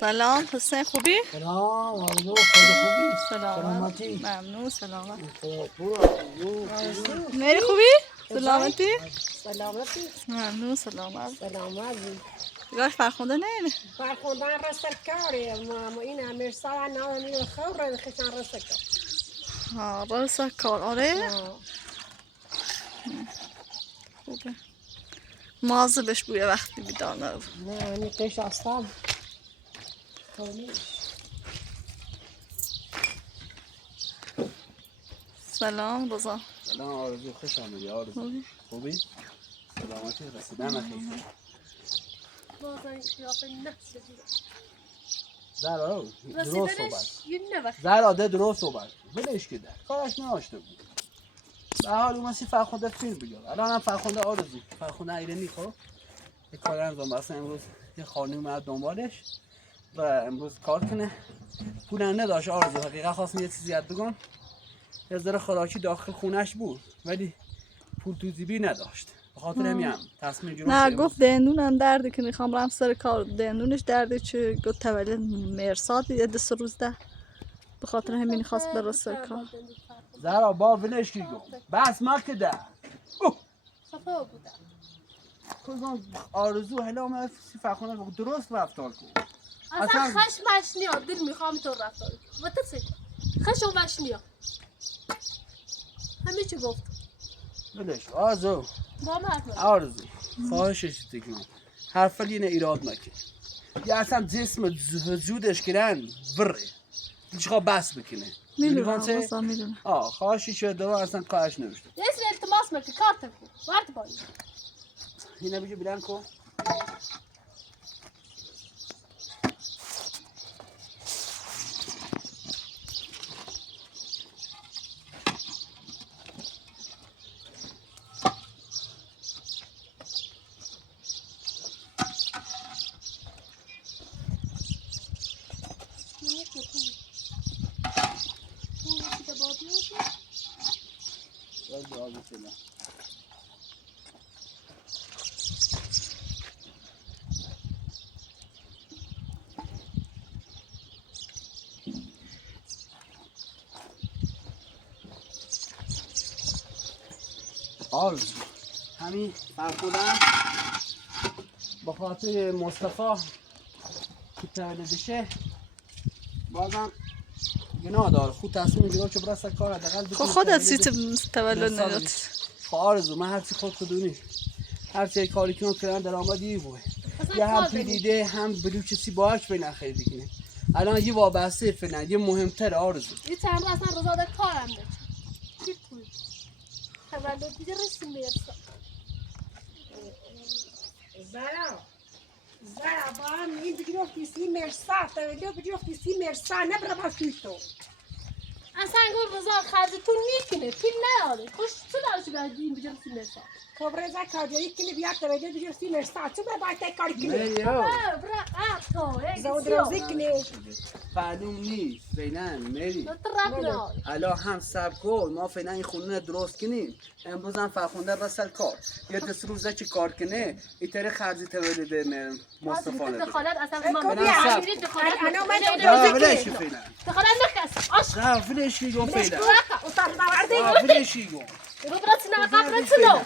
سلام حسین خوبی؟ سلام آرزو خیلی خوبی؟ سلامتی ممنون سلامت برو میری خوبی؟ سلامتی؟ سلامتی ممنون سلامت سلامتی گاش فرخونده نه فرخوندن رسل کاری اما این همه سال نامی خور خشن رسل کار ها راست کار آره خوبه مواظبش بوی وقتی بیدار نبود نه این قش هستم سلام رضا سلام آرزو خوش آمدی آرزو خوبی؟ سلامتی رسیدم اخیر زرا درست صحبت زرا ده درست صحبت بلش که در کارش ناشته بود به حال اومد سی فرخونده فیلم بگم الان هم فرخونده آرزو فرخونده ایرانی خب یه کار انجام بسته امروز یه خانمی اومد دنبالش و امروز کار کنه پولم نداشت آرزو حقیقت خواستم یه چیزی یاد بگم یه ذره خوراکی داخل خونش بود ولی پول تو جیبی نداشت به خاطر همین تصمیم گرفت نه گفت دندونم درده که میخوام برم سر کار دندونش درده چه گفت تولد مرساد یه دست روز ده به خاطر همین خواست بره سر کار زرا با ولش کی گم بس ما که ده صفا بوده کدوم آرزو هلا ما سی فرخونده درست رفتار کن اصلا خشمش نیاد دل میخوام تو رفتار کنم و تو خشمش نیاد همه چی گفت ولش آرزو با من آرزو خواهشش تکنم حرف اینه ایراد نکن یا اصلا جسم زودش کردن بره چیکار بس بکنه میدونم خواهشی شده و اصلا کارش نمیشه یه اسم التماس میکنی کارت کن وارد باید اینه بگو بیلن کن آرزو همین فرخودن با خاطر مصطفی که تولدشه بازم گناه داره خود تصمیم گرفت که برای کار حداقل خودت سی تولد نداد آرزو من هرچی خود خودونی هرچی کاری کنم کردن درآمدی بود یه هم دیده هم بلوچ سی باهاش بین خیلی کنه الان یه وابسته فعلا یه مهمتر آرزو یه چند روز اصلا رضا ده کارم داشت چی کنی تولد دیگه رسیم میرسا زرا با هم این بگیرفتی سی مرسا تولد بگیرفتی سی مرسا نبره با تو اصلا گفت رضا خرجتون میکنه پول نیاره خوش چه دارشی باید این بجرم سی مرسا کبره زر کارجایی کنی بیاد تولد بگیرفتی مرسا چه باید کاری کنی میو برا تو زود روزی کنی معلوم نیست فعلا مری تو رب نه الان هم سب کن ما فعلا این خونه درست کنیم امروز هم فرخونده رسل کار یه دست روزه چی کار کنه این طریق خرجی تولد مصطفی نده دخالت اصلا ما فعلا میرید دخالت انا ما نه ولش فعلا دخالت نکس عشق نه ولش کی گم فعلا استاد نوردی ولش کی گم براتنا قبرتنا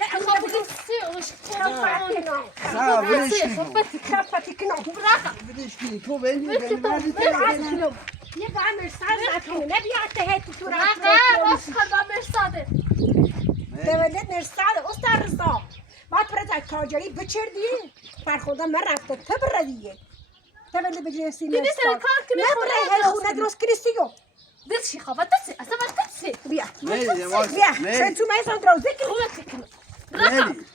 خب سی وش نه ولش کی گم کفتی کنم ولش کی تو بندی یه بعمل سر نکنه نبیاد تهت تو را باش خدا مرساده تولد مرسال استاد رضا ما برای کارجایی بچردی فرخونده من رفته تو بره دیگه تولد بگیری سی مرسال سر کار کنی خونه درست کنی سیگو دل شي خبط تسي اصلا ما تسي بیا بیا بیا تو من سان دروزی کنی خوبك تكمل مری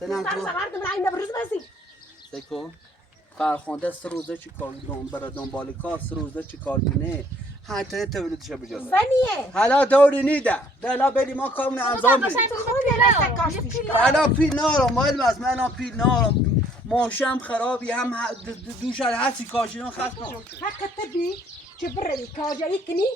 سلام سر تو زمار دم نبرز بازی سکو فرخونده سه روزه چی کار برای دنبال کار سه روزه چی کار کنه حتی تولدش بجا زنیه حالا دوری نیده دلا بری ما کارمون انجام بدیم حالا پیل نارم مایل از من پیل نارم ماشم خرابی هم دوش هر چی کاشیدم خسته شدم حق تبی که بردی کارجایی کنی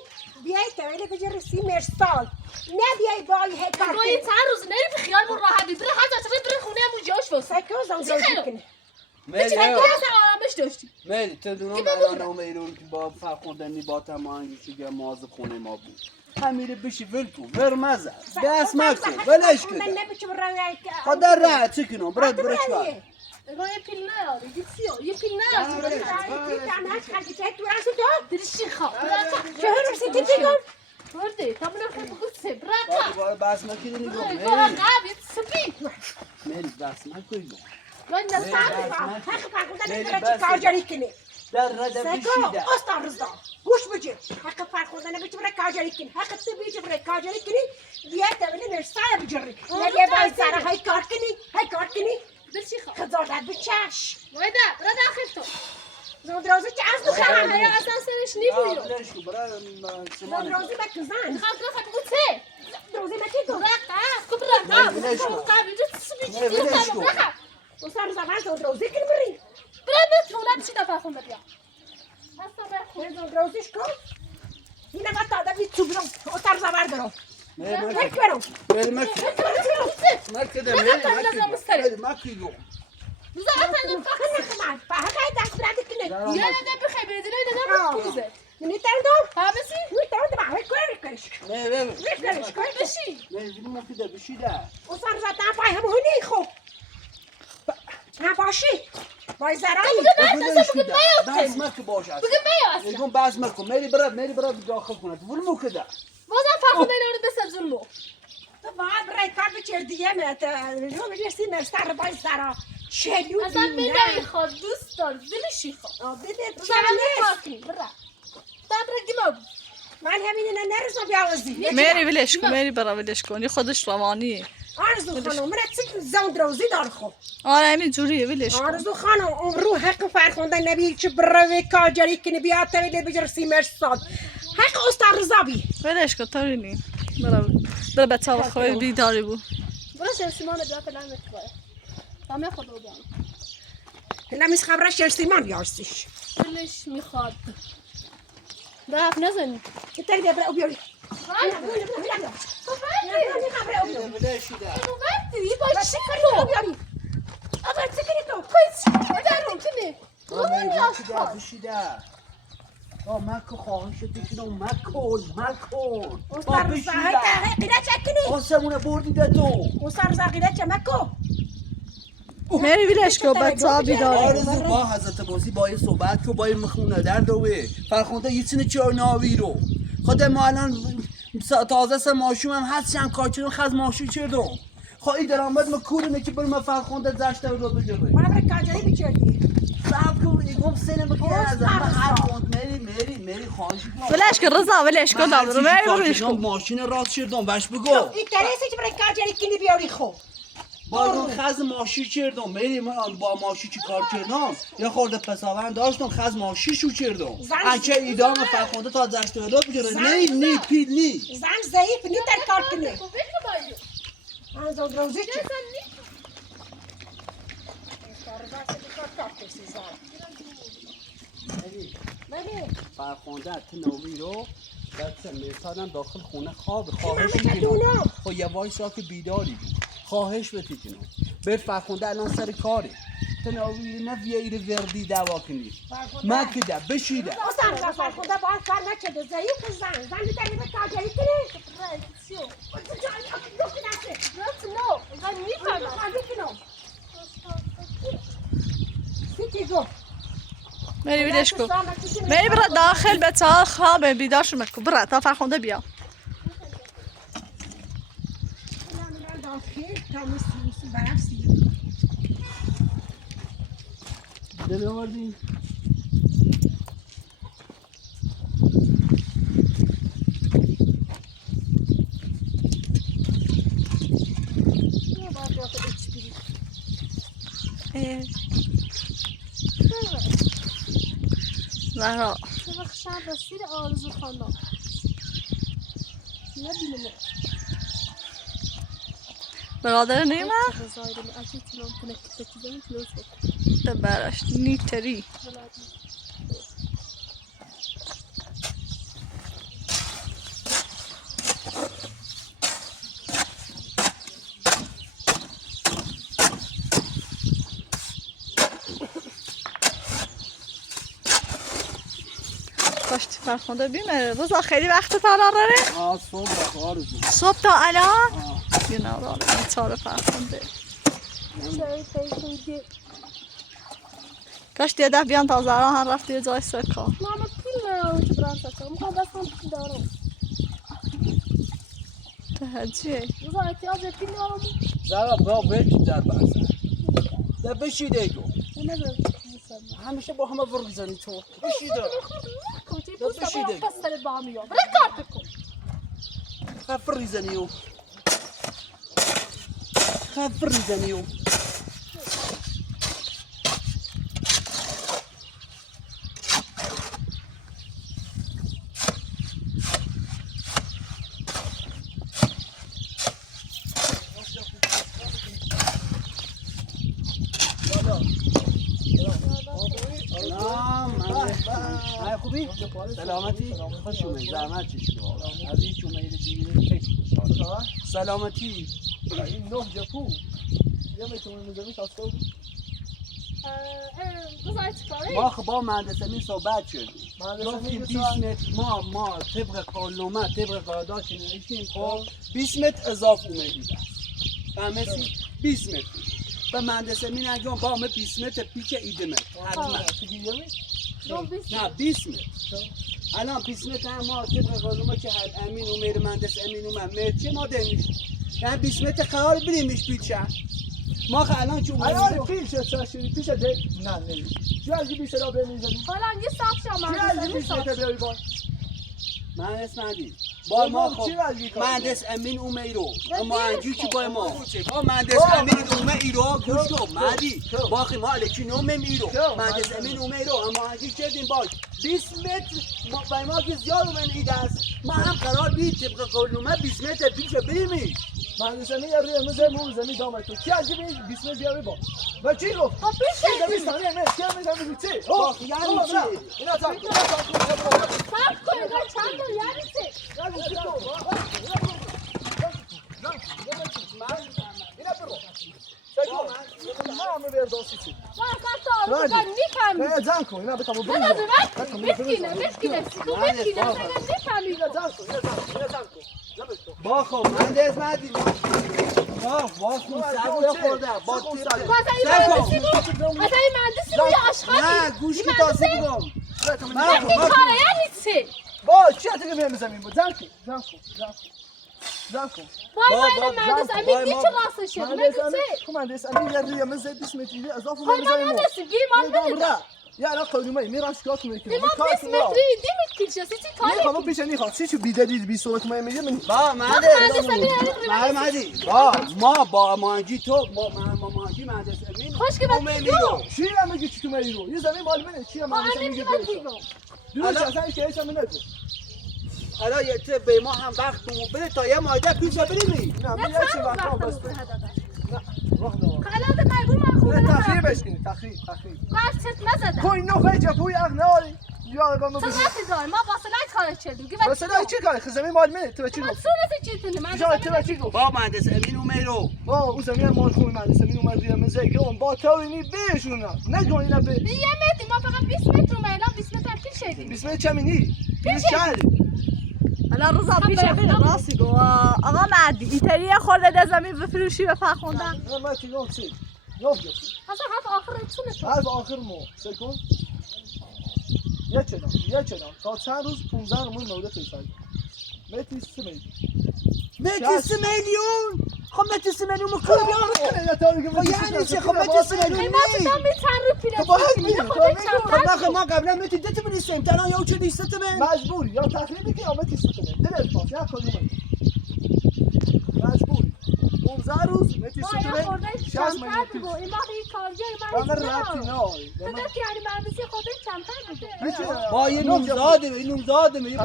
بیای تولد بگیری سی مرسال نه بیای بای هکار ما این چند روز نری به خیال من راحتی بره حتی چقدر بره خونه همون جاش واسه سکو زن دروزی کنی مری چی نگه اصلا آرامش داشتی؟ میری تدونم الان امیرون که با فرخونده نیباتم ما هنگیشی ماز خونه ما بود همیره بشی ول کن ورمزه دست مکن ولش کن خدا راه چی کنم برد برش کار نگاه یه پیل نیاری یه پیل نیاری درشی خواه برده تا من خیلی بگو سبرا باید بس مکنی نگاه نگاه قبیت سبی میری بس مکنی من نستعمل در رده بشیده استاد رضا گوش بجی حق فرخونده نمیشه برای کاجری کنی حق تو بیچه برای کاجری کنی بیا تبلی نرسای بجری نبیه باید سر های کار کنی درشی خواه خزارت بچش وایده برا داخل تو زودروزی چه از خواهم بخواهم هیا اصلا سرش نیبویو بلش کن برای سمانه زودروزی بکزن میخوام تو خواهد بگو چه زودروزی بکی تو رقا قبیت سبی چی دیگه رقا استاد رضا من زودروزی کنی بری برای به تولد چی دفعه خونده بیا اصلا بخون زودروزیش کن این وقت داده بید تو برم استاد رضا بردارم میری هک برم مکده میری مکیدو روزا اصلا من فهمه دست برده کنه یه نده بخوای بدونه نده بکوزه نیتردم فهمسی؟ نیتردم همه کاری کنش بشی میری مکده بشیده استاد رضا تا پای همونی خوب نه باشی بای زرایی بس مکه باش بگم بیا اصلا میگم بس مکن میری برای داخل کنه ول مکده بازم فرخونده اینو رو بسد ظلمو تو باید برای کار بچر دیگه رو میرسی مرسر بای زرا شلیو اصلا دیونه میخواد دوست دار دلشی خواد بده روزا چرا من نیست کنی برا داد رگی من همین نرسم بیاوزی میری ولش کن میری برا ولش کن یه خودش روانیه آرزو خانم من چیک زندروزی دار خو آره همین جوریه ولش کن آرزو خانم رو حق فرخونده نبی چه بروی کاجری کنی بیا تویل بجرسی مرساد حق استاد رضا بی ولش کن طوری نی برا بچه ها خواه بیداری بود برو شمسیمان بیا فلان میکنه همه خود رو بیان نمیز خبرش شرسیمان بیارستش دلش میخواد رفت نزنی تری بیا بیاری بلشیده یه با چی کنو بیاری آبا چه کنی تو کویس دارم کنی من بشیده مکو خواهش بکنم مکن استاد رضا های قیره چه کنی آسمونه بردیده تو استاد رضا قیره چه مکو میری ولش کن بچه ها بیداری آرزو با حضرت بازی با یه صحبت که با یه مخونه در دوه فرخونده یه چینه چه ناوی رو خود ما الان تازه سه ماشوم هم هست هم کاچون خز ماشو چردم خواهی درآمد ما کورونه که بریم فرخونده زشته رو بگیره من برای کاجری بچردی صاحب کو ایگم سینه بگیر از ما هر وقت میری خواهش ولش کن رضا ولش کن دادرو میری ولش کن ماشین راست شدم باش بگو این تریسی که برای کاجری کنی بیاری خو با اون خز ماشی چردم میری من با ماشی چی کار کردم یه خورده پساوند داشتم خز ماشی شو کردم انچه ایدام فرخونده تا زشته رو بگیره نی پیل نی زن ضعیف نی در کار کنی بکن بایو من زود روزی که نزنی فرخونده تنوی رو دست میسادن داخل خونه خواب خواهش من میکنم بتونم. خب یه وایسا که بیداری بی خواهش بتیکنم به فرخونده الان سر کاری تنوی نفیه ایره وردی دوا کنی مکده بشیده استاد رضا خدا باید کار نکرده ضعیف زن میتونی به کاجری کنی رایتیو دو کنسه راست نو من میفهمم خواهی کنم سیتی گفت میری ولش کن میری برا داخل بچه ها خواب بیدارشون بکن برا تا فرخونده بیا من داخل تا موسی برفسی دل آوردی زهرا چه وقت شب رسید آرزو خانم نبینم برادر نیمه رضایدم اکی تلون کنه که تکیزن فلوس بکن براش نیتری کاشتی فرخنده بیمه روزا خیلی وقت فرار داره آه صبح آرزو صبح تا الان یه نواره بیچاره فرخنده کاش دیده بیان تا زران رفت یه جای سکا ماما پیل نه چه برام ساکم میخوام بس هم پیل دارم تهجیه روزا احتیاج پیل دارم زرا با بیتی در بحثه ده بشیده جو نمیدونم همیشه با همه ورگ زنی تو بشیده کوچی ده پوست بشیده با پسر بامیو برای کار بکن خفر زنیو خفر زنیو خوبی؟ سلامتی؟ خوش اومدی زحمت چشید از این اومدی دیگه خیلی خوشحال سلامتی این نه جپو یا میتونیم میذاریم تاسکو روزا چی کاری؟ ما با مهندس امین صحبت شدیم مهندس گفتیم امین 20 متر ما طبق کارنامه طبق قرارداد که نوشتیم خب 20 متر اضافه اومدی فهمیدی 20 متر به مهندس امین انجام با ما 20 متر پیش ایدمه حتما نه 20 متر الان 20 متر هم ما طبق قانون که امین اومد مهندس امین اومد چه ما دمیش یعنی 20 متر قرار بریمش پیچه ما الان که الان پیش چاشی پیش ده نه نه چی از این بیشتر به میزنی حالا یه صاف شما چی از این بیشتر به ایوان مهندس مهدی با ما خب چی از این مهندس امین اومد رو ما انجی که با ما با مهندس امین اومد رو گوش کن مهدی باقی ما الکی نومم ایرو مهندس امین اومد رو اما انجی کردیم باش 20 متر با ما که زیاد اومد ایده است ما هم قرار بید طبق قانون 20 متر پیش بریمی مهندس امین یه روی مو زمین دامه تو چی از این 20 متر بیاری با و چی گفت خب پیش زمین ثانیه من چی میگم چی یعنی چی اینا تا صاف کن اینا چند تا یعنی چی؟ نه زن کن اینا بتامو بریم با خب مهندس مهدی با خب سبو خورده با نه گوش که تاسی بگم با چی اتگه بیم زمین بود زن کن مهندس امین یه روی من زد 20 متری اضافه بزنیم یا الان قانونی میرم شکایت میکنم خب پیش نمیخواد چی بیدلیل 20 تومن میگه من با مهندس با ما با مانجی تو با مانجی مهندس امین چی هم میگی چی تو میرو یه زمین مال منه چی هم میگه درست اصلا که هیچ هم نده حالا یه ته به ما هم وقت بمون بده تا یه مایده پیش بریمی نه من یه چی وقت بس تخریب بشکنی تخریب کوی نخه جپوی اغناری یا با ما بزن مثلا چی کاری زمین مال منه تو چی گفت تو چی گفت با مهندس امین اومد با اون زمین مال خوبی مهندس امین اومد روی مزه که اون با تو اینی بهشون نگو اینا به 20 متر چمینی پیش شهر الان روزا پیش بین راستی گو آقا مهدی ایتری خورده ده زمین بفروشی به فرخنده نه ما چی گفت چی گفت حرف آخر مو سکون یه چنان تا چند روز 15 روز نوده تیسایی متی 3 میلیون خب متی 3 میلیون مکو بیان یعنی چه خب متی 3 میلیون خب ما قبلا متی ده تا نیستیم تنها یا چه نیست تا من مجبوری یا تخریبی که یا متی 3 تا دلت پاس یا کدوم مجبوری 15 روز متی 3 تا 60 میلیون با یه نوزاده می با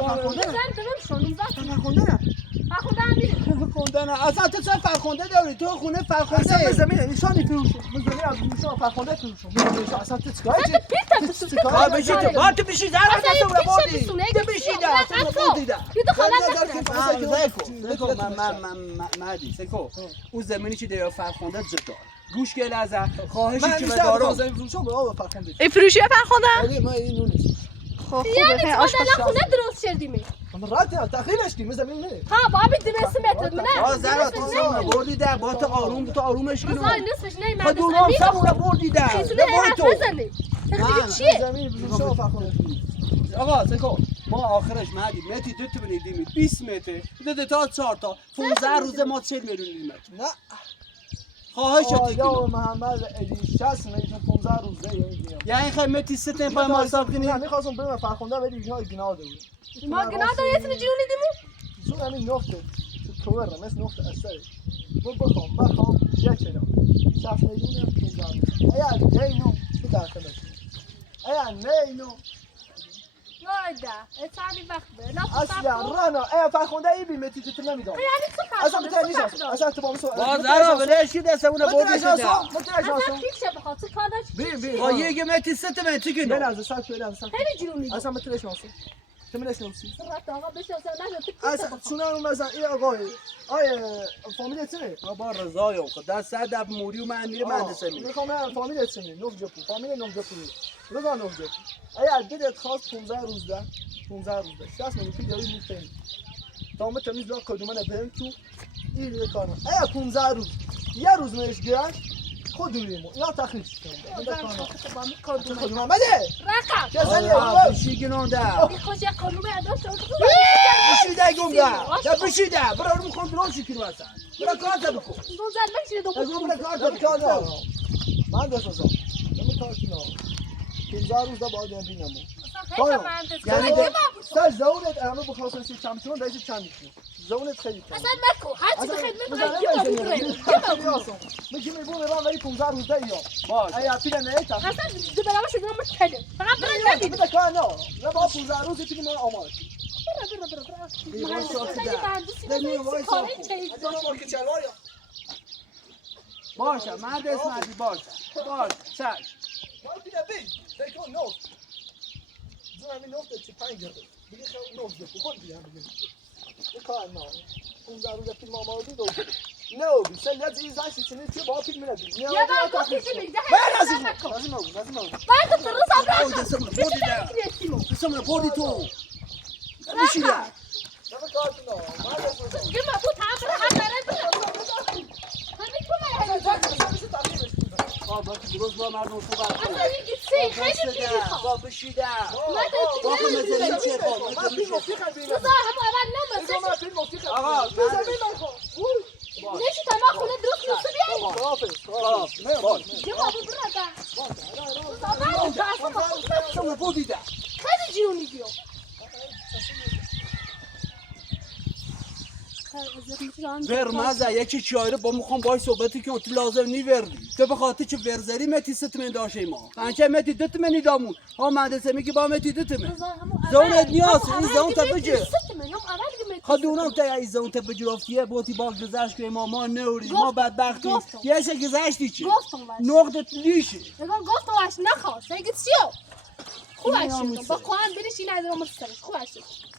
فرخنده نه اصلا تو چه فرخنده داری تو خونه فرخنده اصلا زمین نشانی فروشو زمین از نشان فرخنده فروشو اصلا تو چیکار بشی تو بشی در تو بردی تو بشی مهدی سکو اون زمینی که در فرخنده زدار گوش گل از خواهشی که بدارم زمین فروشو به آب فرخنده این فروشی فرخنده ما این نونیست خوبه یعنی خیلی تو آشپز دلم خونه درست کردیمه من رات تخریبش کی مثل این نه ها بابی 200 متر نه آ زرا تو سمونه بردی ده با تو آرومش کنو رضا نصفش نه من خدون هم سمونه بردی ده خیسونه حرف بزنی تخریب چیه زمین بدون شو فخونه آقا سکو ما آخرش مهدی متی 2 تا بنیدیم 20 متر ده تا 4 تا 15 روزه ما 40 میلیون دیدیم نه خواهش یا کیلو محمد علی 60 میلیون 15 روزه یعنی یعنی خیلی متی 3 تا پای ما حساب کنی نه میخواستم برم فرخنده ولی اینها گناه داره ما گناه داری اسم جنونی دیمو زون همین نقطه کوره مثل نقطه اثر من بخوام یک کلام 60 میلیون 15 اگر اینو بداخل اگر نه اینو یاده اتانی وقت به نه اصلا رانا فرخنده ای بی متی تو نمیدونم یعنی چه اصلا متنیش اصلا تو با مسو با زرا ولش شده سمونه بردی ده اصلا پیش بخواد چه کار داشت با یه متی 3 تا متی نه کنو نه ساعت فعلا خیلی جنونی اصلا متنیش نوسی تو منش نوسی رفت آقا بشه نه اصلا چون مثلا این آقای فامیل چنه بابا رضایم خدا صد اف موری و من میره مهندسه می میخوام فامیل چنه نوف جپو فامیل نوف جپو رضا نوف جپو اگر دلت خواست 15 روز ده 60 میلیون پیدا میکنی تمام تمیز لا کدومانه بریم تو این کارو اگر 15 روز یه روز نش گرفت خودمون یا تخریب کنیم خودمون بده رقم چه بشی گنونده بیخوش یک کلومه اداشت بشیده گمده ده بشیده برای رو میخوام درست شکل واسه برای کارت بکن دو زن نمیشه دو از اون برای کارت کار بکن نه من دست ازم نمی‌کار کنم 15 روز ده باید بینم یعنی سر زونت اما بخواستم سی چمچون دایز چند میکنی زونت خیلی کم اصلا نکو هرچی بخیر میکنم میگی میبونه من ولی 15 روز ده یا باش ای اپیل نه ایتا اصلا دو برامه شدیم ما کله فقط برای ندید بده کار نه نه با 15 روز دیگه ما آماده باشه من دست مردی باشه باشه چش ما بیده بی تکون نوت زون همین نوت چی پنج گرده بگی خیلی نوت گرده خود بیده هم بگیم یه کار نه 15 روز فیلم آماده دو نه بی سه لحظه این زنشی چنین چه با فیلم ندی یه بار گفتی میگه لازم بعد تو روز اوه دستم بردی ده دستم بردی تو بشیده نه کار نه ما دست گما بود هم برای همین با درست با مردم صحبت کن اصلا یکی سی خیلی پیری با بشیده با خب مثلا چه خب من فیلم فیخر بینم روزا همه اول نمه من فیلم فیخر آقا نشی تمام خونه درست نیست بیایی خلاص نه باش گما بود برادر شما بودی ده خیلی جیونی بیو ورمزه یکی چایره با میخوام باش صحبتی که تو لازم نی وردی تو به خاطر چه ورزری متی ست من داشه ما انچه متی دت منی دامون ها مهندسه میگی با متی دت من زونت نیاز این زون تا بجه خدونم تا این زون تا بجرافتیه بوتی باگ گذشت که ما نوری ما بدبختی یه چه گذشتی چی نقطه لیشه گفتم واش نخواست اگه چیو خوبش شد با قوان برش این از رو مسترش خوبش شد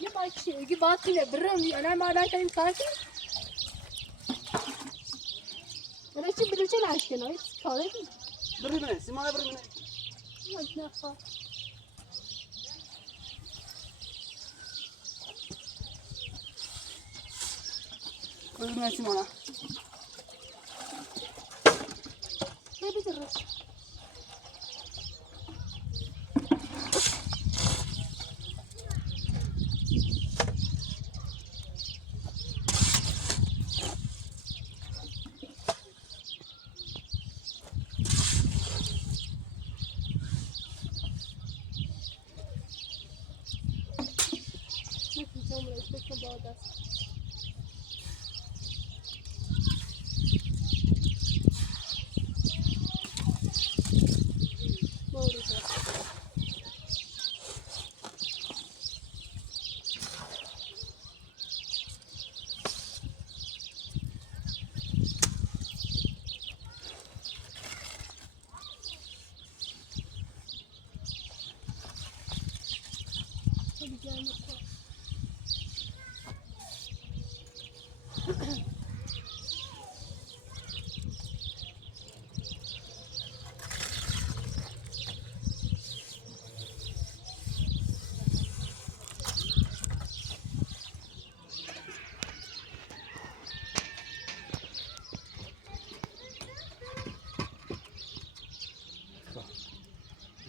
یه با چی اگه با تینه برم انا ما دارم کاریم کار کنم انا چی بلوچه لاش کنم هیچ کاری نیست بریم سیمانه بریم نخواه بریم سیمانه بیدرش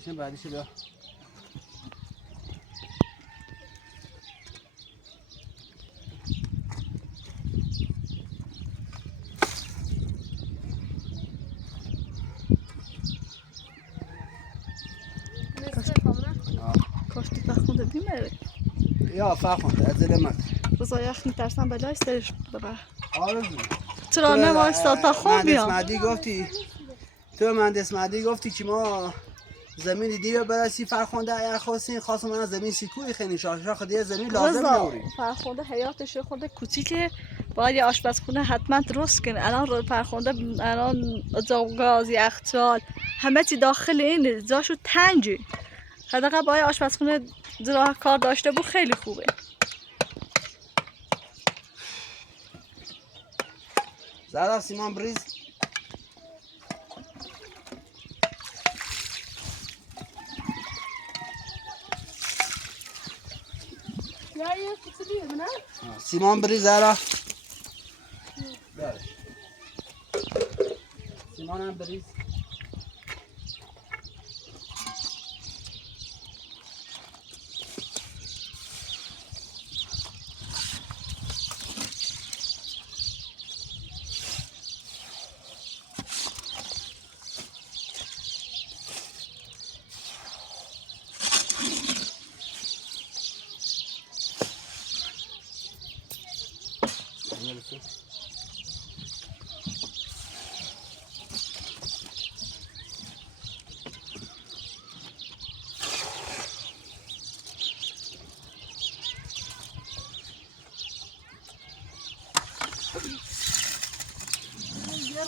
ماشین بعدیشو بیا. کاشتی فرخنده بیمره یا فرخنده از دل من بزا یخ میترسم بلای سرش ببر آرزو چرا نوایستا تا خواب مهندس بیام مهدی گفتی تو مهندس مهدی گفتی که ما زمین دیگه برسی فرخنده اگر خواستم من زمین سیکوی خیلی شاخ دیگه زمین لازم نوری فرخنده حیاتش خود کوچیکه باید یه آشپزخونه حتما درست کنه الان فرخنده الان گاز یخچال همه چی داخل اینه جاشو تنگه حداقل باید آشپزخونه زرا کار داشته بود خیلی خوبه زهرا سیمان بریز یا یه کسی نه؟ سیمان بریز زهرا سیمان هم بریز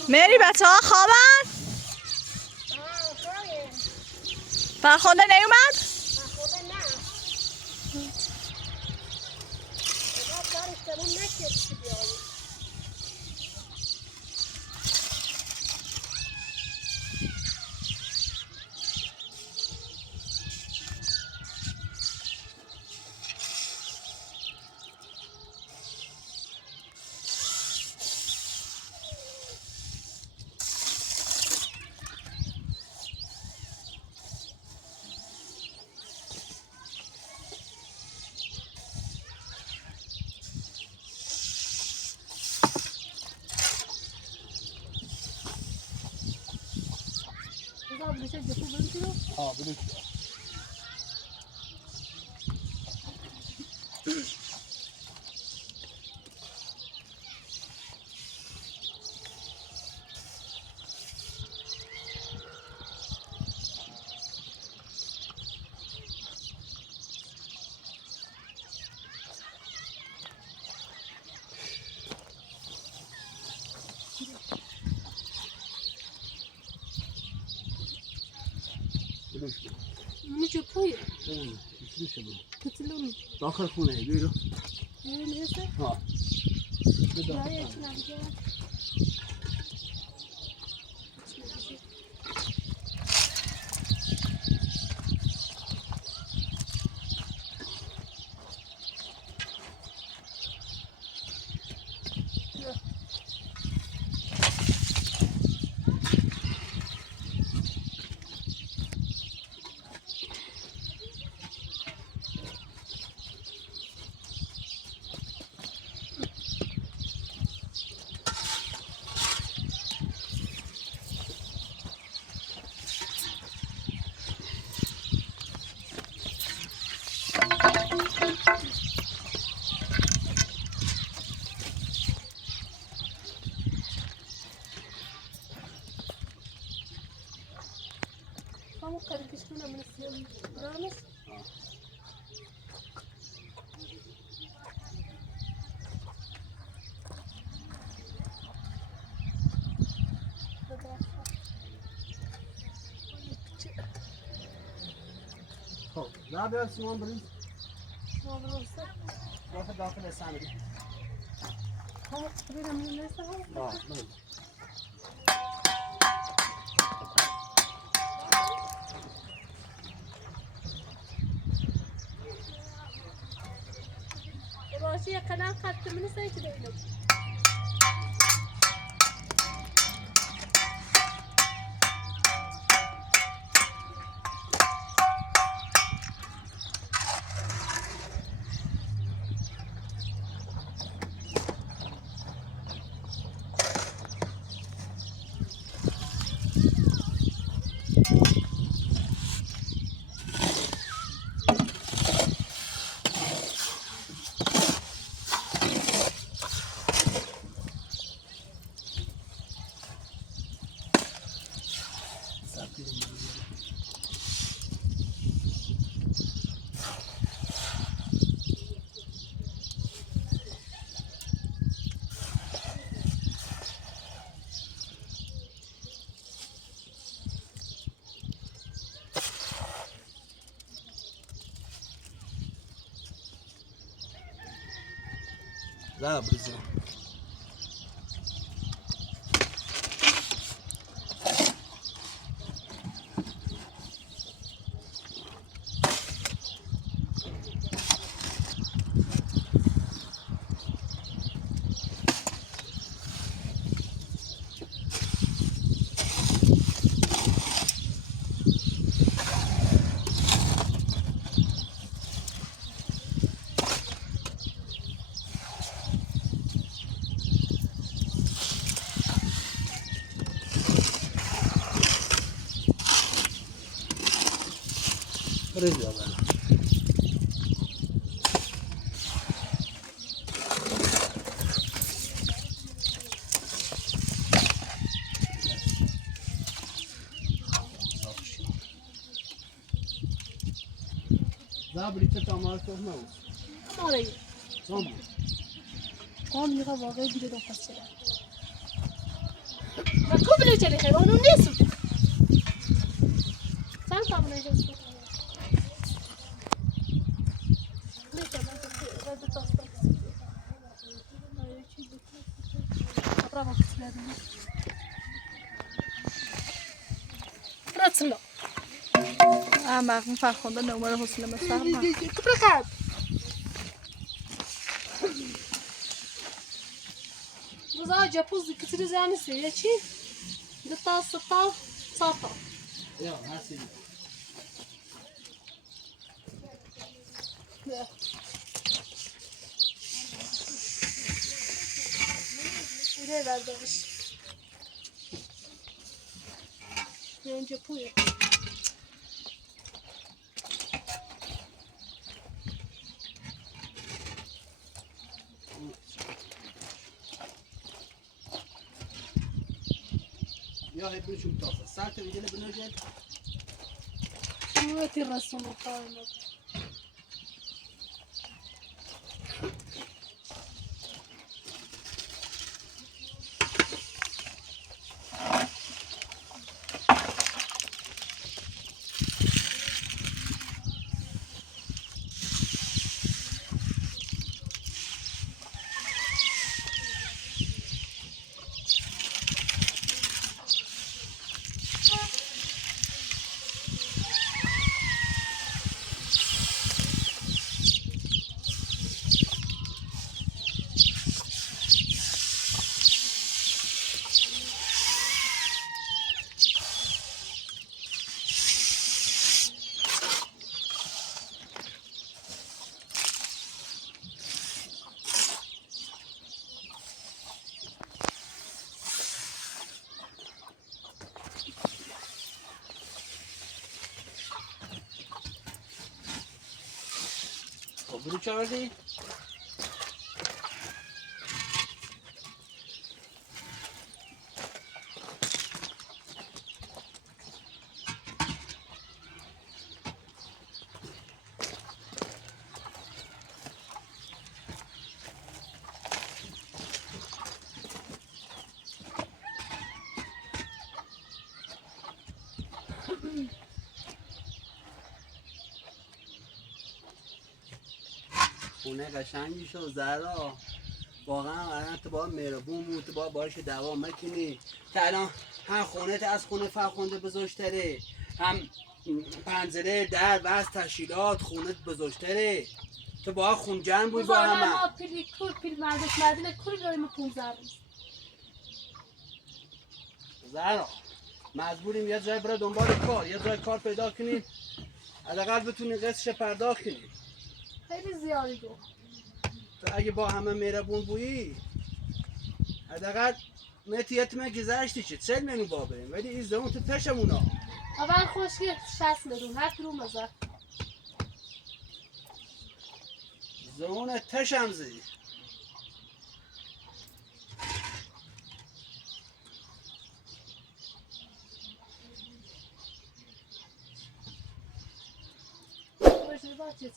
مری بچه ها خوابن؟ فرخنده نیومد؟ فرخنده نه کارش تموم نشد که بیایی بلوش میشه پوی داخل خونه بیرو میرسه ها Kamu kardeşimle mi istiyorsun? Buranız? خب نه بیا سیمان بریز Ne olursa. داخل سمری Kamu benim neyse o. بریز Başı yakadan kattımını sen ki değilim. لا برزه برزه بله زابریت تمام تو نموز آره زامو قام میگه واقعا دیگه دو پس شده و کو بلو چلی خیر اونو نیست سن تامون اینجاست راتسنا مقام فرخنده نمره حوصله مسخره كبر خاب روزا جابوز كتير زاني سويا شي دتا ستا ساتا یا هستی إلى بعدش يعني جابويا یا هی برشون تازه ساعت ویدیل بنوجد مو ترسم القائمة برو چه وردی؟ خونه قشنگی شد زهرا واقعا الان تو باید مهربون بود تو باید باهاش دوام مکنی که الان هم خونه از خونه فرخنده بزرگتره هم پنجره در و از تشکیلات خونه بزرگتره تو باید خونجن بود با همه ما پیلی کور پیل مردش مردل کوری داریم 15 روز زهرا مجبوریم یه جای برای دنبال کار یه جای کار پیدا کنیم حداقل بتونیم قسطش پرداخت کنیم خیلی زیادی دو تو اگه با همه مهربون بودی حداقل متیت گذشتی چه 40 میلیون با بریم ولی این زمان تو پشمونا اول خوشگل 60 میلیون هر کدوم مزه زمان تشم زی About it.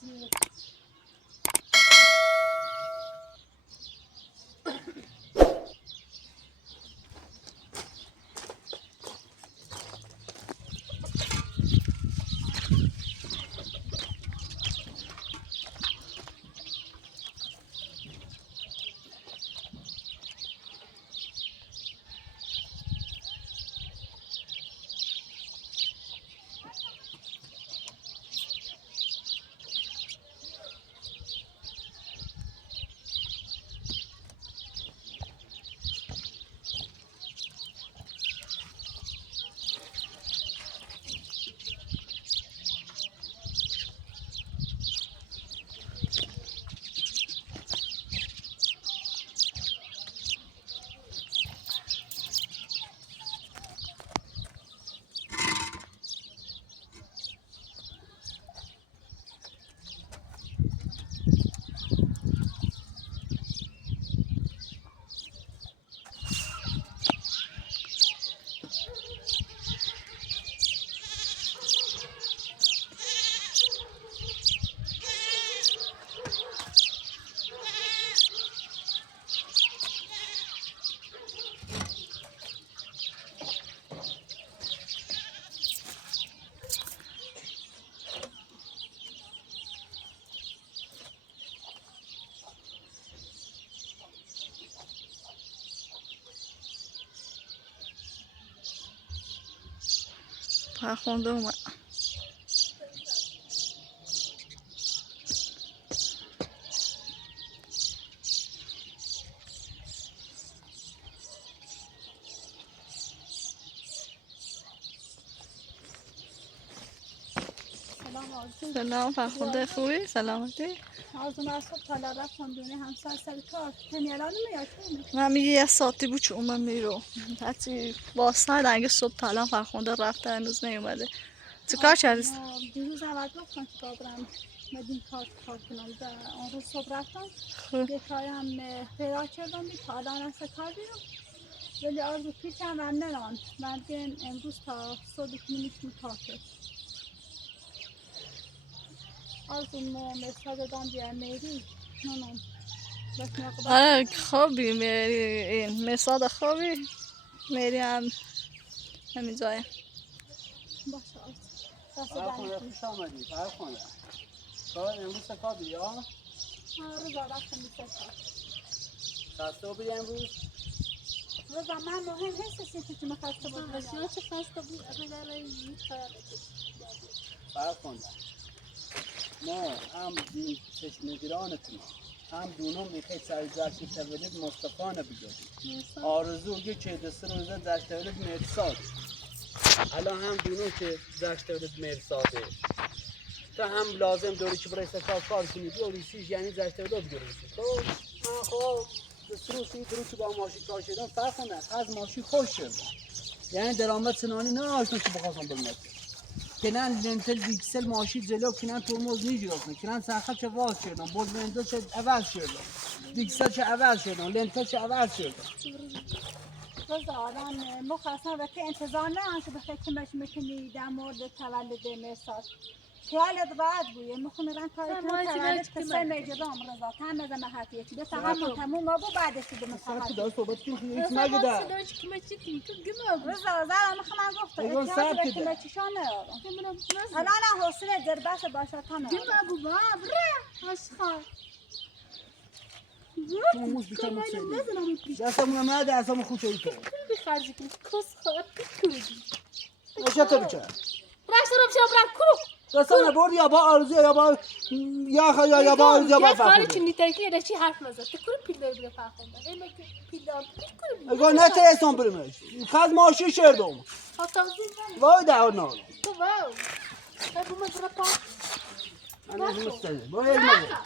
فرخنده اومد. سلام فرخنده، خوبی؟ سلامتی؟ آرزو من صبح تا رفتم دونه همسر سر کار تمیران میاد من میگه یه ساعتی بود چه اومد میرو حتی واسه دنگ صبح تا الان فرخنده رفته هنوز نیومده. چه کار کردی؟ دیروز اول گفتم که بابرم مدین کار کنم اون روز صبح رفتم یه کارم پیدا کردم تا الان از کار بیرون ولی آرزو پیچم و نران من امروز تا صبح کنیمش کافه آرزو مثلا دادم بیا میری نونم آره خوبی میری این مساد خوبی میری هم همین جایه. باشه آرزو فرخنده خوش آمدی فرخنده. کار امروز کار بیا؟ آره رفتم بیشتر خسته بودی امروز؟ رضا من مهم هست که من خسته بودم بسیار چه خسته بود اگر این کار فرخنده ما هم دین چشمگیرانتون هم دونم میخواید سر جشن تولد مصطفی بگیریم. آرزو یه چه دسته روزه جشن تولد مرساد. الان هم دونم که جشن تولد مرساده. تا هم لازم داری که برای سکار کار کنی بیاریسیش یعنی جشن تولد بگیریسیش. خب دستروسی دروسی با ماشین کار شدن فرخنده از ماشین خوش شد. یعنی درآمد سنانی نه آشنا که بخواستم بلند. کنن لنتل دیکسل ماشین جلو کنن ترمز نیجوزن کنن ساخت چه واز شدن بود لنتل چه عوض شدن دیکسل چه عوض شدن لنتل چه عوض شدن رضا آدم مخصوصا وقتی انتظار نه به فکر میکنی در مورد تولد مرساد خیالت راحت بوده میخونه رن کاری کنم تولد قصه میجدام رضا تم از محفیه چی بس همون تموم ما بو بعدش به مثلا سر دست صحبت کنی هیچ رضا نگه ما صدایش که ما چی کنی تو گمه رضا زارا من گفتم احتیاط به که چشان ندارم الان حوصله دربس باشه تا گمه ابو باب را اشخاص موش بیشتر مقصدی دستمون ما دستمون خوش ای تو بخرجی کنی کس خواهد بکنی نشه تو بچه رشت رو بچه برم کو دستم نبرد یا با آرزو یا با یا با آرزو یا با کاری فرخنده که نیترکی رشی حرف نزد تو کنی پیلر بگه فرخنده این مگه پیلر کنی اگه نه چه اسم برمش خز ماشی شردم حتازی من وای دعوا نه تو واو ابو مزرعه پا انا مستعد با هی نه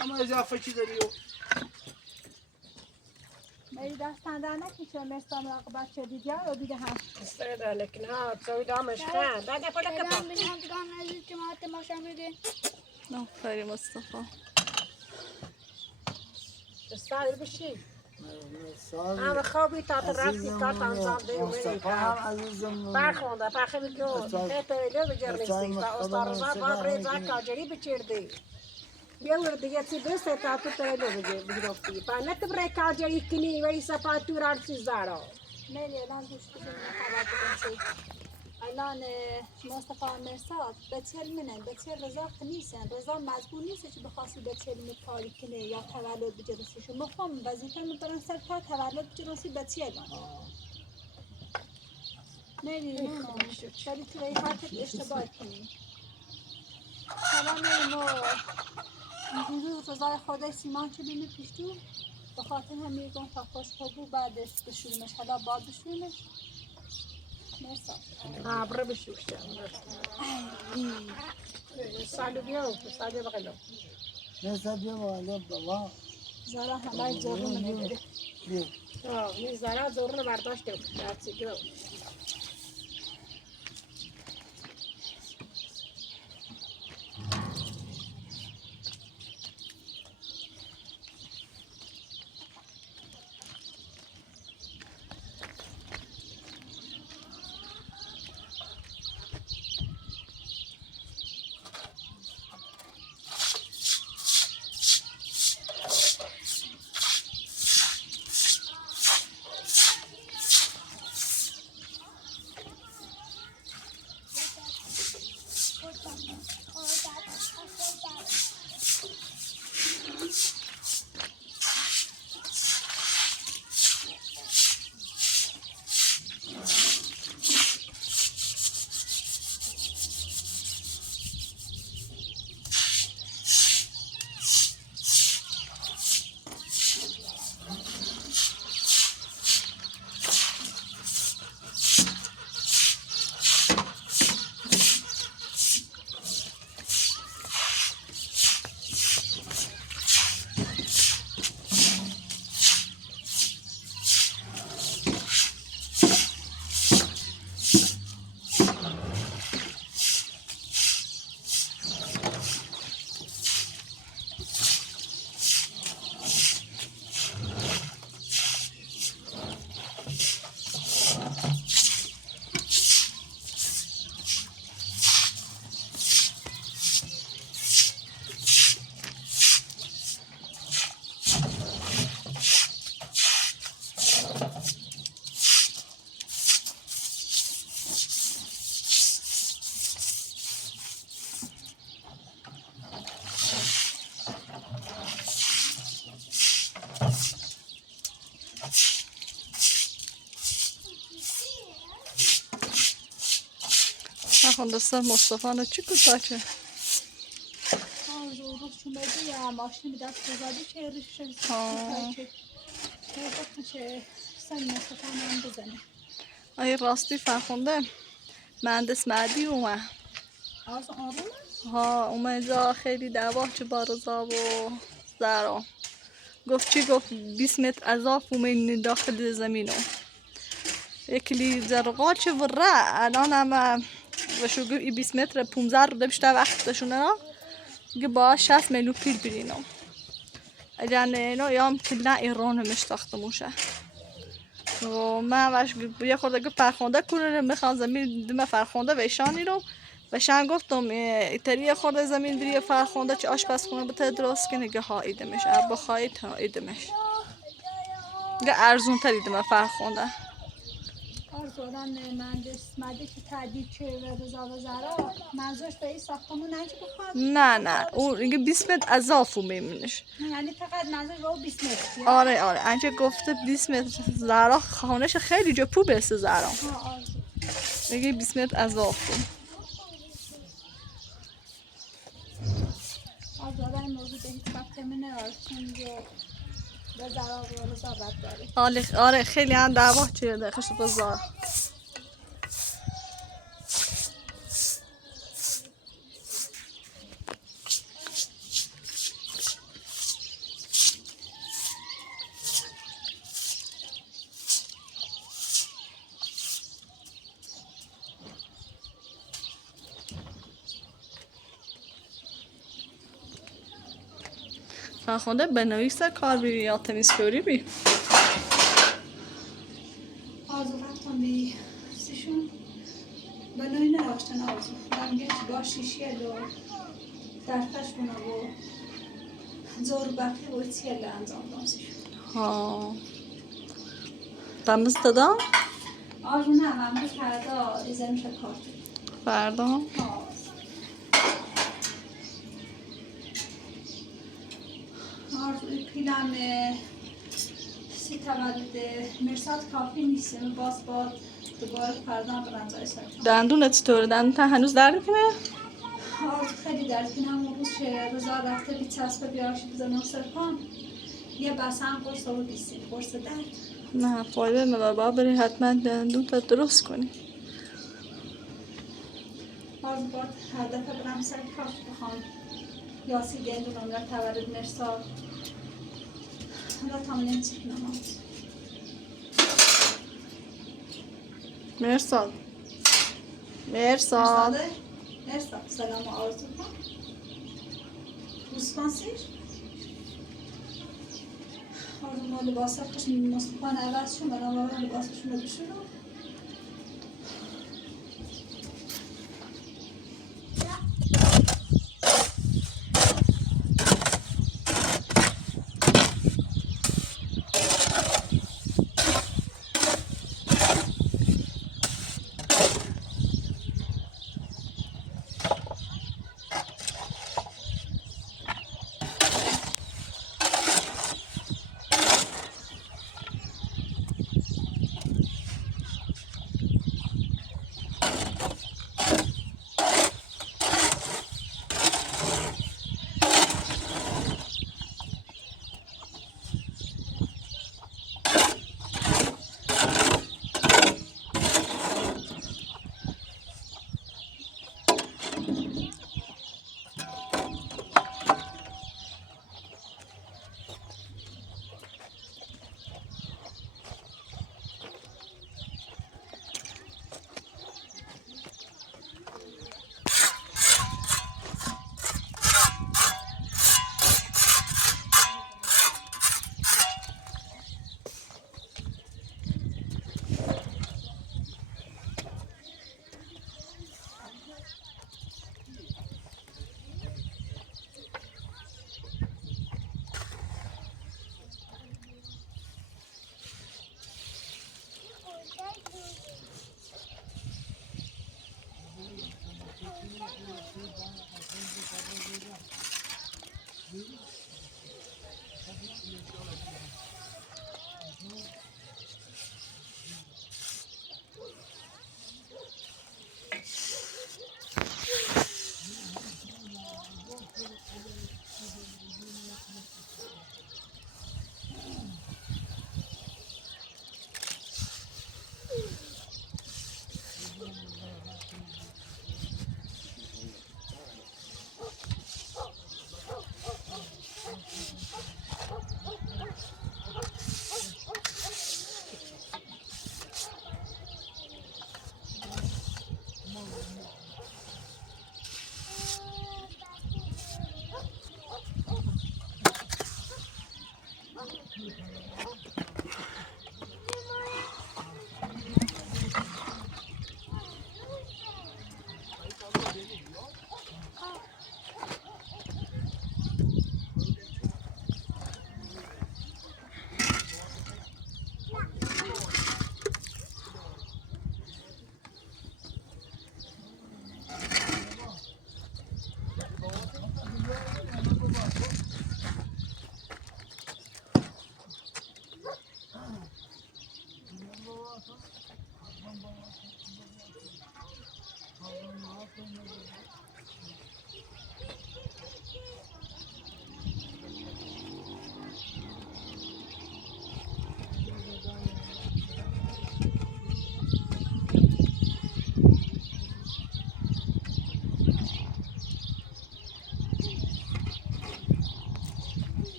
اما اضافه چی داری میری دستن در نکشه مرسان راقبت شدید یا رو دیده هم استرده لكن ها تسوي دامش خان بعد فلك سلام بنام دکان نزدیک جماعت ماشام بده آفرین مصطفی. تستاهل بشي هم خوابی تا رفتی تا تنظام دیومنی برخونده پخه میگو تیلو بجرنیستی و استارزا باب ریزا کاجری بچردی بیاور دیگه تی درسته تا تو تیلو بجرفتی پا نتبره کاجری کنی وی سپا تو رارسی زارا مری الان گوش بدون خبر بدون الان مصطفی مرساد بچهل منن بچهل رضا نیستن رضا مجبور نیست که بخواستی بچهل کاری کنه یا تولد بجرسی شو مفهم وظیفه میبرن سر تا تولد بجرسی بچهل مری نه شدی تو این حرکت اشتباه کنی شما ما دیروز رضای خودش سیمان که بینه پیش تو به خاطر هم میگم تا خوش خوبو بعدش بشورمش حالا بعد بشورمش مرساد برو بشوش سالو بیاو سالو بقلو زارا همه جارو نمیده این زارا زورو برداشته درسی گرو خواندستم مصطفی نه چی کتاچه روز چون بده یا ماشین به دست بزادی که ریشش چه سن مصطفی من بزنه آیا راستی فرخونده مهندس معدی اومد از آرومه؟ ها اومد خیلی دعوا چه با رضا و زهرا گفت چی گفت 20 متر اضاف اومد داخل زمینو یکلی زرقا چه وره الان هم وشو گفت 20 متر 15 رو دبشته وقتشونه گه با 60 میلیون پیل برینو اجان اینو یام کلنا ایران مشتاخته موشه و من وش یه خورده که فرخونده کنه میخوام زمین دم فرخونده و ایشانی رو و شان گفتم ایتری خورده زمین بری فرخونده چه آشپزخونه بته درست کنه که ها ایدمش ابا خواهید ها ایدمش که ارزون تر ایدم فرخونده آرزوان مهندس مدی که تعدیل چه و رضا و زهرا منظورش به این ساختمون نجی بخواد؟ نه اون اینکه 20 متر اضافه میمونش یعنی فقط منظور رو 20 متر آره انجا گفته 20 متر زهرا خانهش خیلی جا پو بسته زهرا میگه 20 متر اضافه آرزوان این موضوع به هیچ وقت منه چون به زهرا و رضا رد داره آره خیلی هم دعوا چیده خشت با زهرا فرخونده بنویسه کار بی یا تمیز کوری بی بنای نراشتن آرزو دمگه با شیشیه دو درفش بنا و زور بقیه و چیه انجام دانسیش ها تمز دادم؟ آرزو نه من فردا ایزه میشه کارت فردا؟ آرزو پیلم سی تولد مرساد کافی نیست باز دوباره فردا برم برای سر دندونت چطوره؟ دندونت هنوز درد کنه؟ آرزو خیلی درد کنه همون روز که رضا رفته بی چسبه بیارشی بزنم سر پام یه بسه هم قرص رو بیستی قرص درد نه فایده نداره باید بری حتما دندونت درست کنی. آرزو باید هر دفعه برم سر کارت بخوام یاسی دندونم را تولد مرساد حالا تا من چی کنم مرساد مرساد سلام آرزو کن دوستانسیش آرزو ما لباسه خوش مصطفان عوض شون برام بابا لباسشون رو بشونم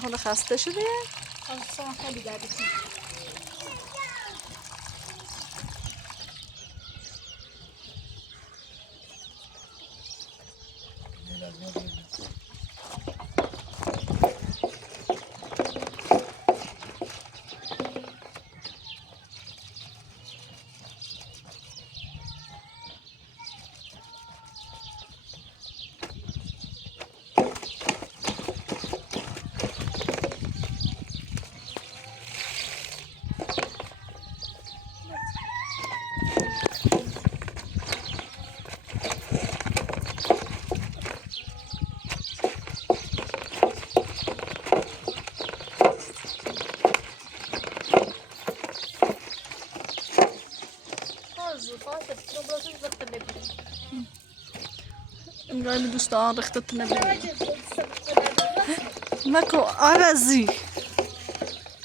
فرخنده خسته شده؟ اصلا خیلی دردی. انگار دوستان رختت نبینیم مکو عوضی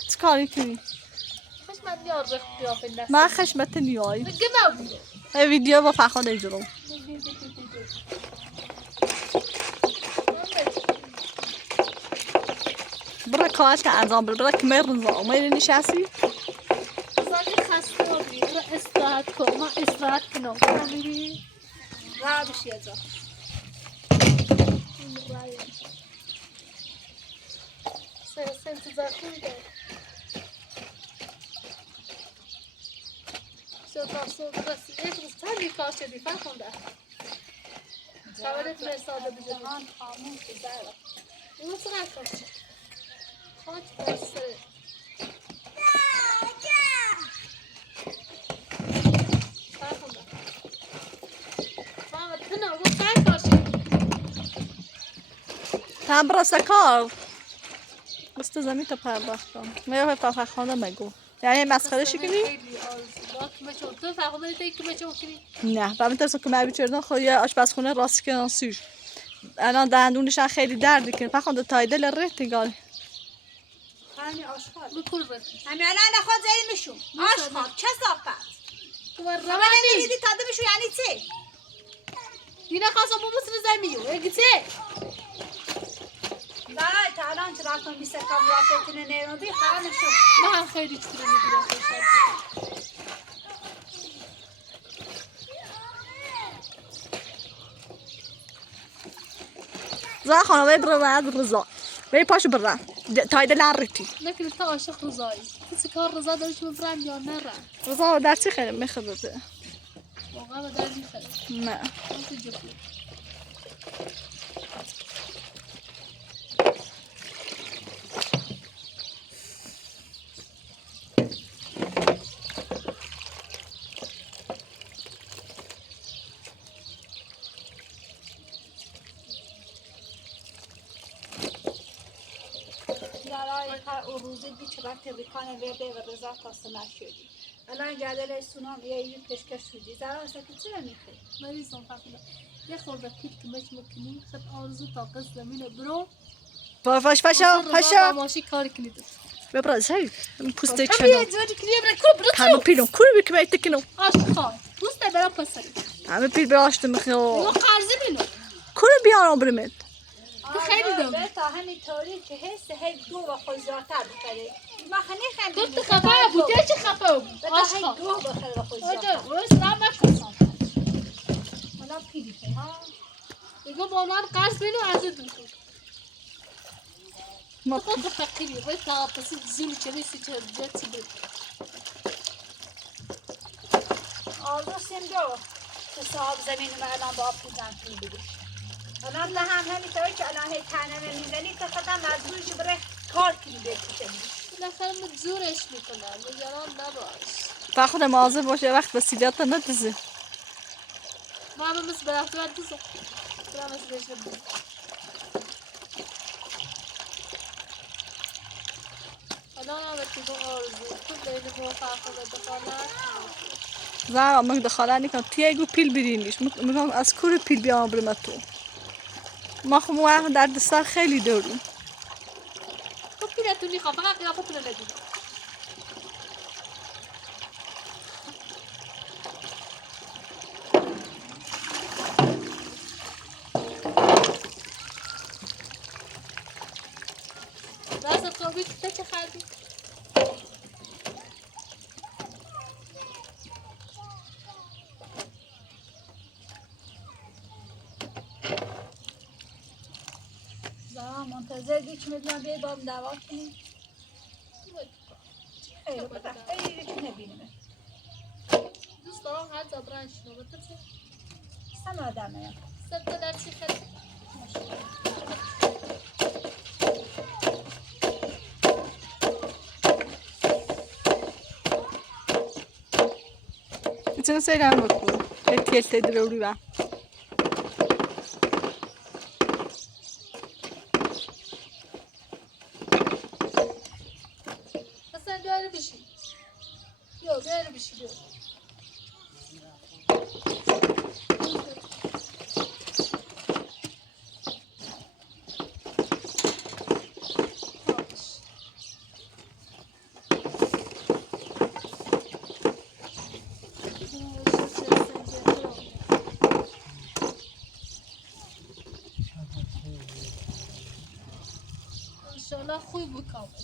چه کاری کنی؟ من خشمت نیایی ویدیو با فرخنده اجرام برای کارش که انجام بده برای کمر نزا میری نشستی؟ خسته بودی برای استراحت کن من استراحت کنم میری؟ راه بشی ازا انتظار خوبی دار شد رسید یک روز تنی کار شدی فرخنده خبرت مرساده بجنی خاموش داره اون چقدر کار شد خاک برسه فرخنده بابا تنها رو چند کار شد هم برسه کار بسته زمین تا پرداختم میای فرخنده مگو یعنی مسخره شی کنی؟ خیلی آرزو کمه چون تو فرخنده دیدی کمه چون کنی؟ نه و میترسم که من بیچردن خود یه آشپزخونه راست کنن سوش الان دندونشان خیلی درد کنه فرخنده تایدل ریتی گال همین آشخال بکل رد همین الان خود زیر میشون آشخال چه صافت تو من روانی نمیدی تاده میشون یعنی چه؟ دینا خواستم بمسر زمیو اگه چه؟ نه تا الان چه رفتم بیسته کام رفته کنه نیروبی خواهد نشون من هم خیلی چطور میگیرم خوشحال زا خانواده برو بعد رضا بری پاشو برم تایدل ریتی نکنی تا عاشق رضایی کسی کار رضا دارش ببرم یا نرم رضا در چی خیلی میخوده واقعا به در میخوره نه من تو جبه او روزی بی چه وقت ریکانه ورده و رضا کاسته نشدی الان جدل سونام یه پیشکش شدی زرا که چرا میخوای مریضم فقیده یه خورده پیل که مش مکنی خد آرزو تا قصد زمینه برو پاش پاشا با پاشا ماشی کاری کنید ببرا زای پوسته کمی چنو ازدواجی کنی برای کل برو همه پیلون کوری بکمه تکنو عاشقان پوسته برای پسری همه پیل بیاشت میخوام نگاه قرضی بینو کوری بیارم برمید تو خیلی دم به تا همین طوری که حس هی دو و خود زیادتر بخری ما خنی تو خندیم خفه بود چه خفه بود به تا هی عاشقان دو بخری و خود آجا زیادتر روز را مکسان حالا پیلی که ها دیگه با من قرض بینو از دو تو ما خود فقیری باید تا پسی زیلی چمی سی چه جتی بود آرزو سیم که صاحب زمین ما الان با آب پیزن پیل بگیش الان لهم همینطوری که الان هی تنمه میزنی تا خودم مجبورشی برای کار کنی بکشنی بالاخره من زورش میکنم نگران نباش با خود مواظب باشه وقت وسیلات ندازه ما هم مثل برفت باید دوزم برم از بشه بود الان هم اتبا آرزو تو بین موفق خود دخالت زارا من دخاله نکنم تیگو پیل برینیش میگم از کوری پیل بیام برم تو ما خب ما در دستار خیلی داریم تو پیلتونی خواه فقط قیافتون رو ندید تازه چی میدونم بیای با هم دعوا کنیم خیلی بده خیلی که نبینیم دوست دارم هر زبران شنو بترسه سم آدمه سر تا درسی خیلی İçine söyler bakıyorum. Etiketledir oraya. مثلا بیاره بشی یا بیاره بشی بیاره انشالله خوی بکامل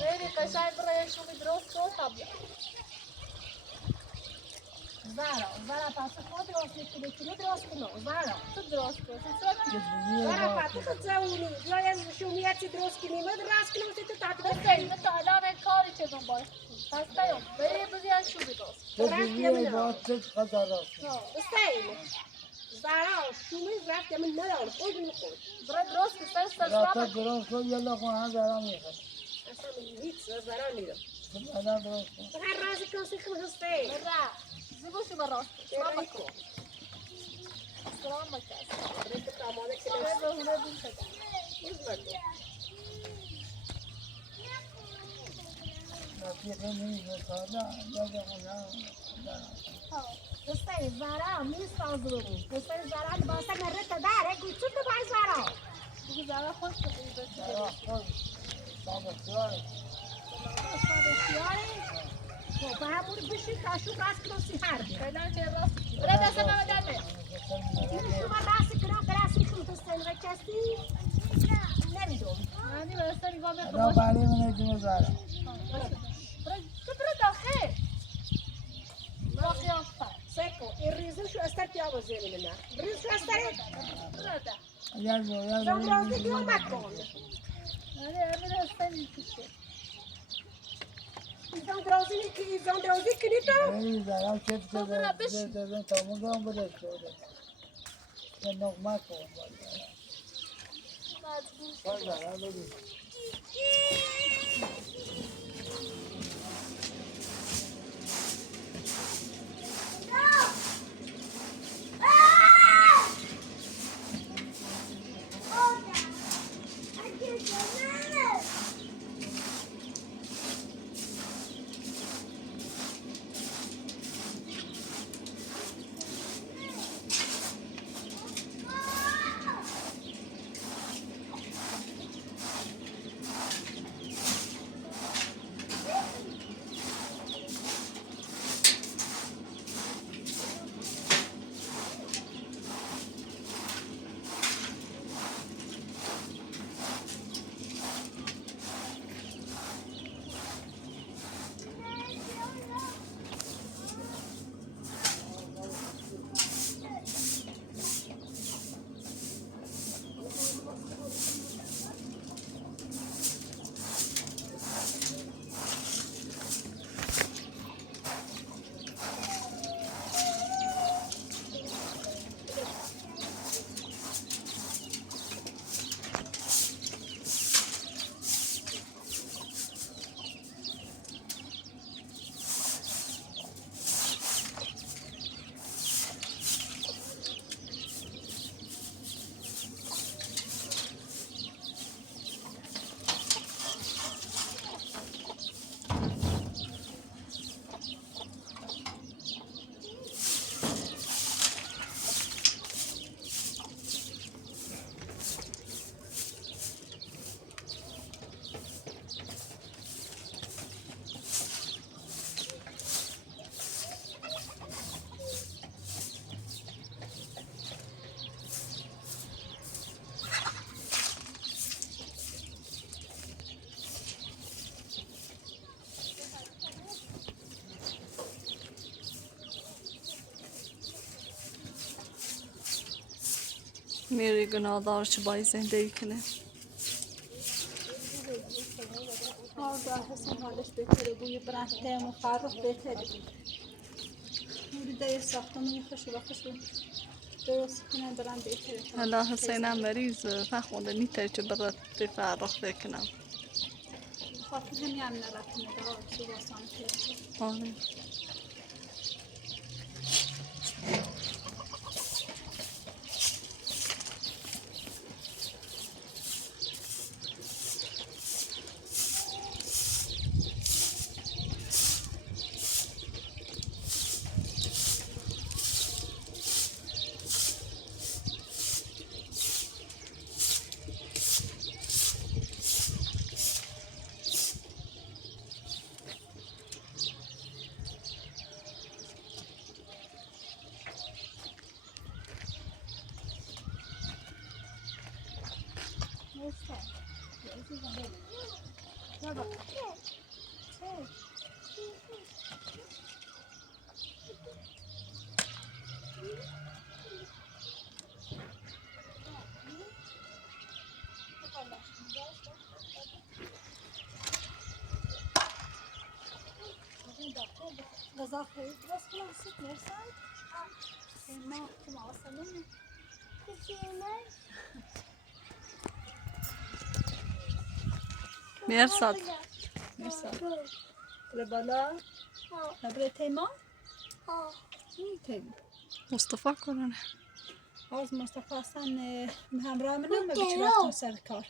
بری قشنگ برای شما درست کن طبیعت زارا پس خود درست میکنی که درست کنه زارا تو درست کن تو زارا پس تو تزاونی بیایم شومیتی درست کنی من درست کنم تو تعطیل بسیاری مثل الان کاری چه دنبال پس بیام بری بزیان شو بدرست بستاییم زارا شومی رفت من ندارم خود میخواد برای درست که سر سر سرابه اصلا هیچ زارا نیدم الان درست کن. هر رازی کنسی خیلی هستی برا زیبوشو براست سلام بکن سلام بکن رفت تمامه که سلام به هونه بون شد نیست بکن رفیقه نمیشه سالا یاد خونه بستای زارا میسازم بستای زارا لباسه مرت داره گوشت بای زارا دیگه زرا خوش کنی بسی برای خود بابا خب همون بشی کاشو راست کنی هر بی فعلا چه راست برا دست من دمه شما راست کنم راست کنم تو سن و کسی نمیدونم یعنی برای سر نگاه الان میکنم برای من اجمه زاره تو برو داخل باقی آفر سکو این ریزش شو استر کیا بزنی من ریز شو استر برو ده اگر زن رازی کیو مکن یعنی امیر هستن کشه زن رازی کنی تو این زاره کف تو برو بشین. دادن تا مگم بده شده یه نقمه کن مجبور زاره بده میری گناهدار چه باید زندگی کنه. آه حسن حالش بهتره، بوی برنده و فرخ بهتره. موری ساختمونی خوش و خوش درست کنن برن بهتره. حالا حسینم مریض فخونده نیتر چه برد فرخ بکنم. خاطر همین هم نرفتم نداره سو واسان کرد. آره. غذا خیلی درست کنم سیت مرسان ما کم آسمون مرساد مرسان بله بالا بله تیما تیما مصطفی کنن از مصطفی اصلا همراه منم بچه رفتم سر کار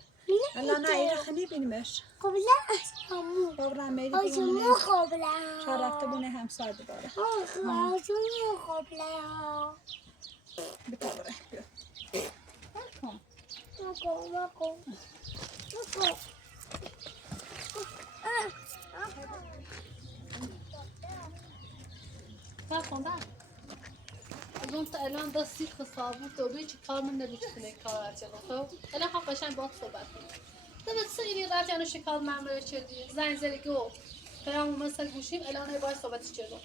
الان ایره خیلی بینیمش قبله بابرم میری بینیمه چهار رفته بونه همسر دوباره بتابره اون تا الان دا سیخ صابون تو بی چی کار من نمی‌کنه کار چرا خب الان خب قشنگ باهات صحبت کنم تو سیری راجع به شکار معمولی چردی زنگ زدی گفت پیام مثلا گوشیم الان باید صحبتش کردم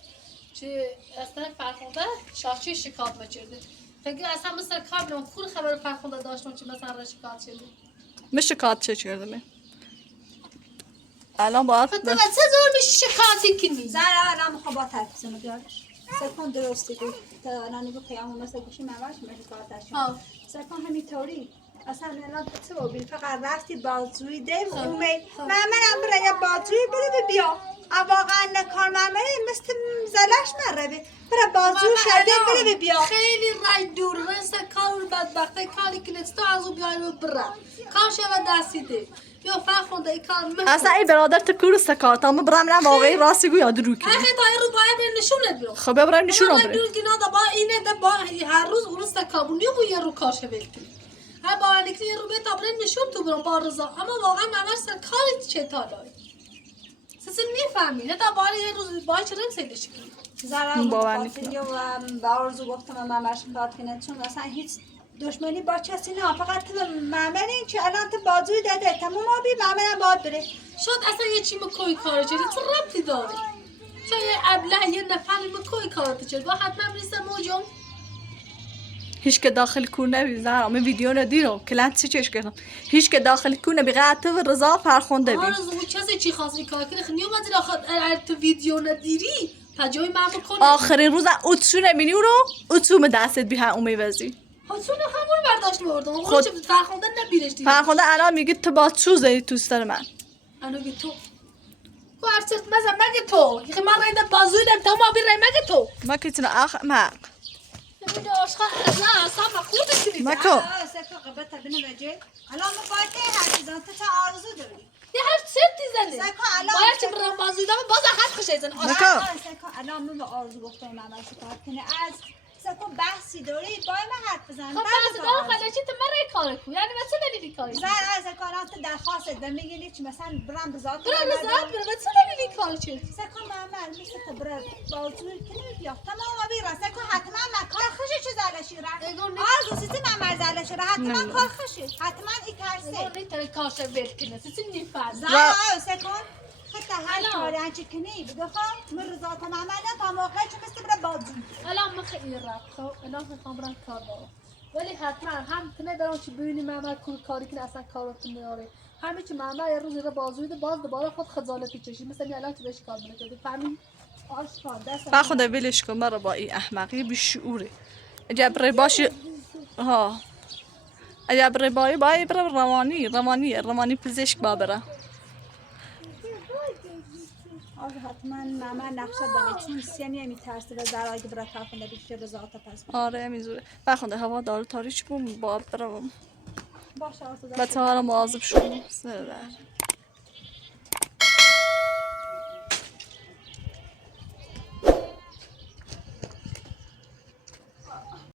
چه اصلا فرخنده شاخچه شکار می‌چرده فکر اصلا مثلا کابلم خور خبر فرخنده داشتم چه مثلا را شکار چرده میشه کات چه کردم الان باید تو چه زور میشه شکاتی کنی زهرا الان میخوام با ترکیزم بیارش سکن درستی بود تا الان نگو پیامو مثل گوشی مواش میشه کارتشون سکن همینطوری اصلا الان تو ببین فقط رفتی بازوی ده و اومی من برای بازوی بده بیا واقعا کار معمولی مثل زلش مره برای بازوی شده بده بیا خیلی رای دور رسه کار بدبخته کاری که نستا از او بیاین و بره کار شود دستیده یا فرخنده ای کار مهد اصلا ای برادر تکور استکارت اما برام نه واقعی راستی گو یاد رو کنی اخی تا رو باید نشونت بیرون خب برام نشونم باید بره دور گینا دا با اینه دا با هر روز اون استکابونی و یه رو کار شوید کنی هر با علیکی یه رو به تابره نشون تو برام با رضا اما واقعا ممر سر کاری چه تالایی سیسی میفهمید تا باید یه روز باید چه رسیدش کنی زهرا متفاوتین و با آرزو گفتم من شکایت کنه چون اصلا هیچ دشمنی با کسی نه فقط تو معمر این که الان تو بازوی داده تمام آبی معمرم باید بره شاید اصلا یه چی مکوی کاره چه ربطی داره شاید یه ابله یه نفری مکوی کاره چه با حتما ریسه موجم هیچ که داخل کور نبی زهرا من ویدیو ندیدم کلنت چی چش کردم هیچ که داخل کور نبی قاعد تو رضا فرخنده بی آرزو کسی چی خواست کار کنه خنیو مدیر آخر تو ویدیو ندیری پجای من بکنه آخرین روز اتسو نبینی او رو اتسو من دستت بی هم اومی وزی حسون همون برداشت بردم خود چه فرخنده نبیرش دیگه فرخنده الان میگه تو با چو زدی تو سر من انا گی تو هرچت مثلا مگه تو یخی من رایده بازوی دم تو ما بیر رای مگه تو ما کتنا آخ مق نمیده آشخا نه صافا خودت کنید مکو سکو قبطه بینه بجه الان مفاته هستی زن تو چه آرزو داری یه هر سرتی زنه سکو الان باید چه برم بازوی دم باز حد خوشه زن مکو سکو الان من به آرزو گفتم من شکایت کنه از سکو بحثی داری باید من حرف بزنم خب بعضی دارم خلاصی تو من رای کار کو یعنی مثل دلیلی کاری زن از سکو تو درخواست دم میگی چی مثلا برام بزاد برم نزاد برم مثل دلیلی کار چه سکو معمر مثل تو برای بازوی کنه بیا تمام بیرا سکو حتما من کار خوشه چه زلشی را آرزو سیتی معمر زلشی را حتما کار خوشه حتما ای ترسه نگو نیتره کارش ول کنه سیسی نیفرد زن سکو حتی هر کاری انچه کنی بگو خب من رضا تمام تا موقع چه مثل برای بازوی الان من خیلی رفت خب الان میخوام برم کار دارم ولی حتما هم کنه برام چی ببینی محمد کاری کنه اصلا کارت نمیاره. همین که محمد یه روز رو بازوید باز دوباره خود خجالت میکشی مثلا الان تو بهش کار نمی‌کنی فهمی آشکار دست با خدا ولش کن مرا با این احمقی بیشعوره جبر باشی ها جبر بایی بره روانی پزشک با بره آره حتما ماما نقشه داره چون سینی میترسه و زرایی که برای فرخنده بیشه به ذات پس آره میزوره بخونده هوا داره تاریچ بوم با برم باشه آسوده بچه ها رو مواظب شو سر